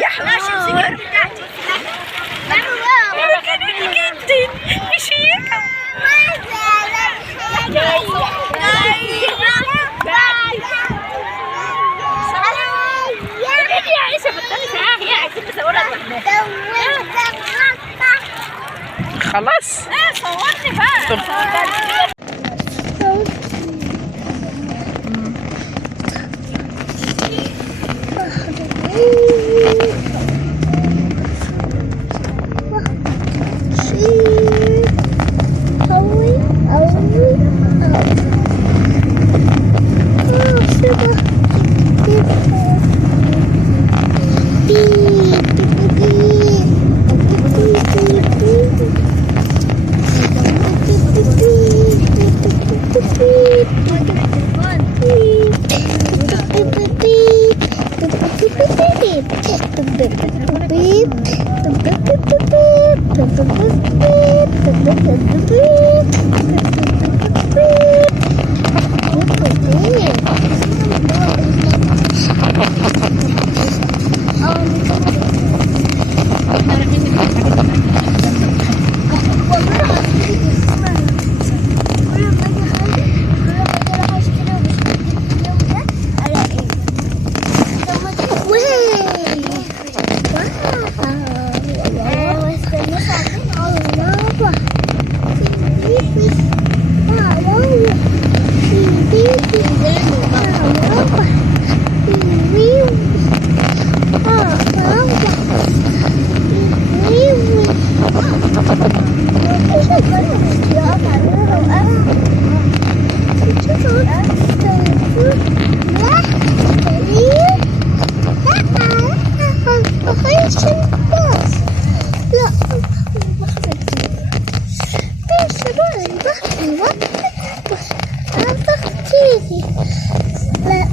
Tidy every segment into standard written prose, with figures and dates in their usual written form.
يا حمار خلاص صورني بقى.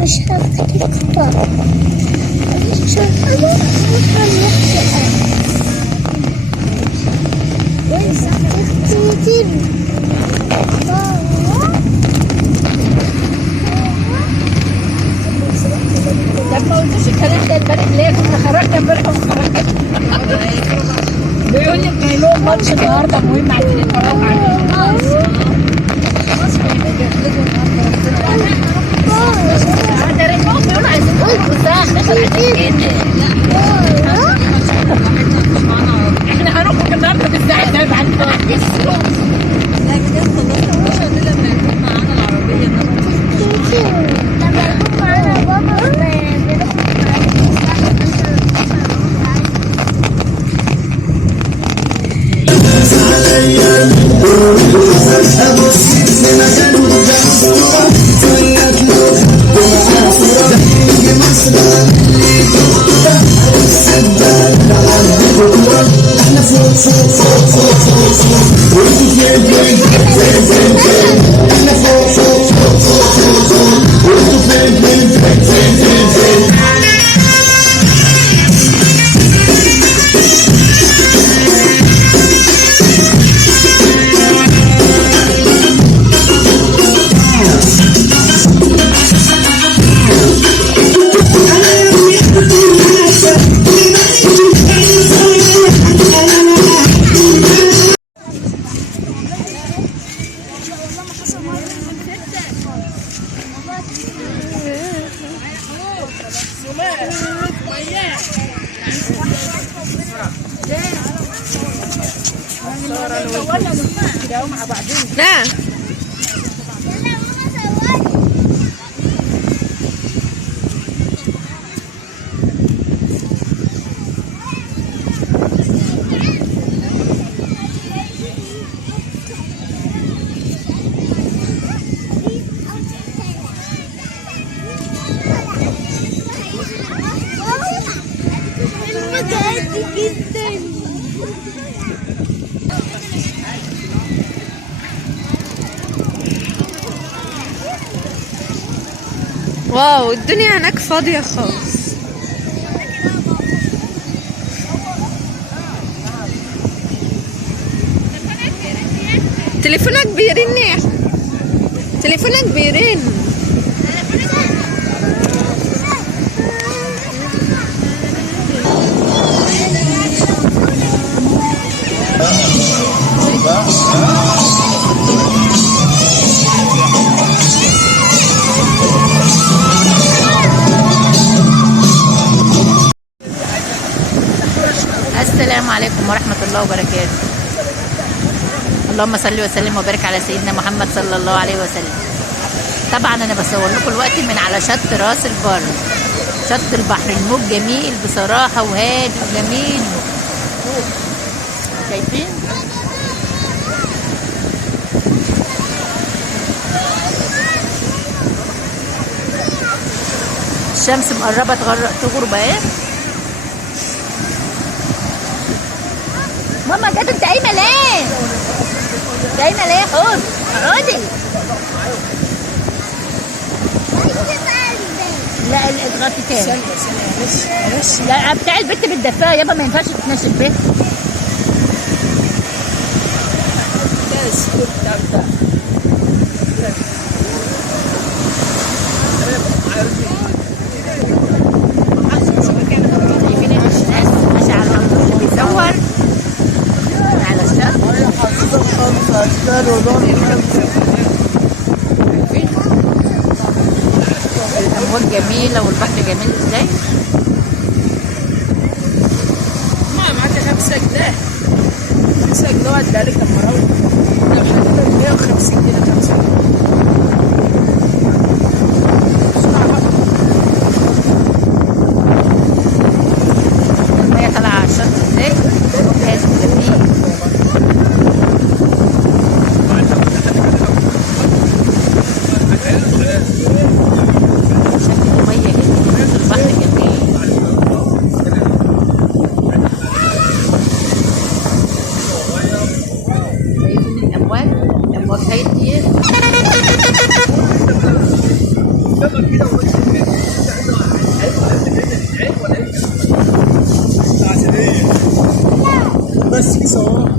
مش هفتكر خطأ مش هفهم لما قلتش الكلام ده امبارح ليه؟ كنا خرجنا امبارح وخرجنا بيقول لك جاي لهم ماتش النهارده مهم عايزين نتفرجوا عليه. ده رجعوا بيقولوا عايزين نقول الساعة 11 عايزين احنا هنخرج النهارده بالساعة 7 لا كده خلصنا مش لما يكون معانا العربية لما يكون معانا بابا لا واو الدنيا هناك فاضية خالص. تليفونك بيرن يا تليفونك بيرن. السلام عليكم ورحمة الله وبركاته. اللهم صل وسلم وبارك على سيدنا محمد صلى الله عليه وسلم. طبعا انا بصور لكم الوقت من على شط راس البر، شط البحر. الموج جميل بصراحة وهادي وجميل. شايفين؟ الشمس مقربة تغرب اهي. ماما جت، انت قايمة ليه؟ قايمة ليه؟ خد اقعدي. لا اضغطي تاني. لا بتاع البت بالدفاية يابا، ما ينفعش تتنشف بيه. الأمواج جميلة والبحر جميل ازاي؟ ما معك 5 جنيه. 5 جنيه واديها لك لما اروح. لو حطيت 150 جنيه 5 جنيه. المية طالعة على الشط ازاي؟ لازم جميل. بس يصور.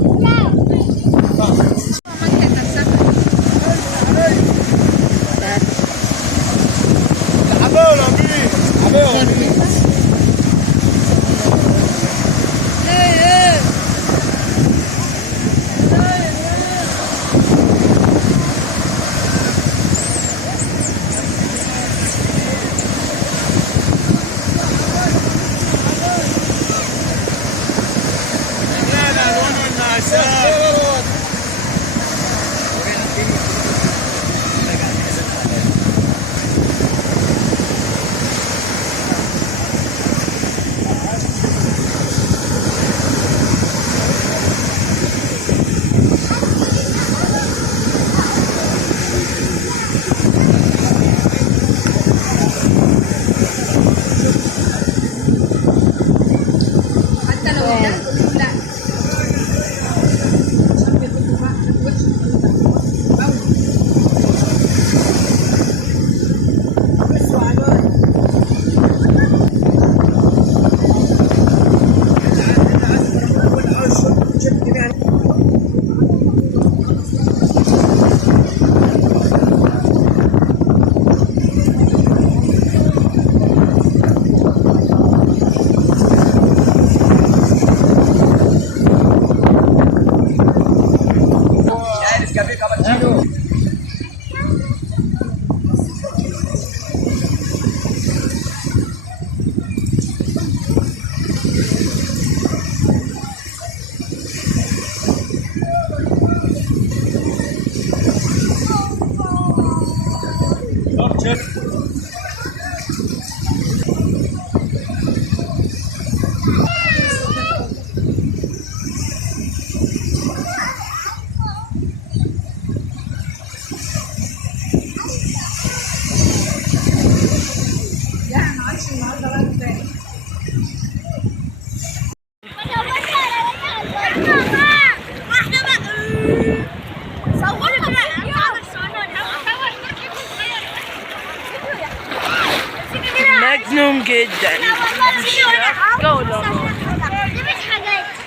مجنون جدا.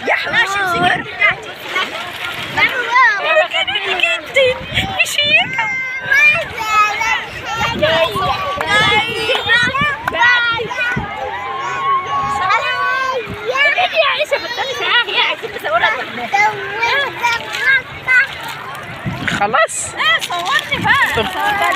يا حمار خلاص. صورني بقى.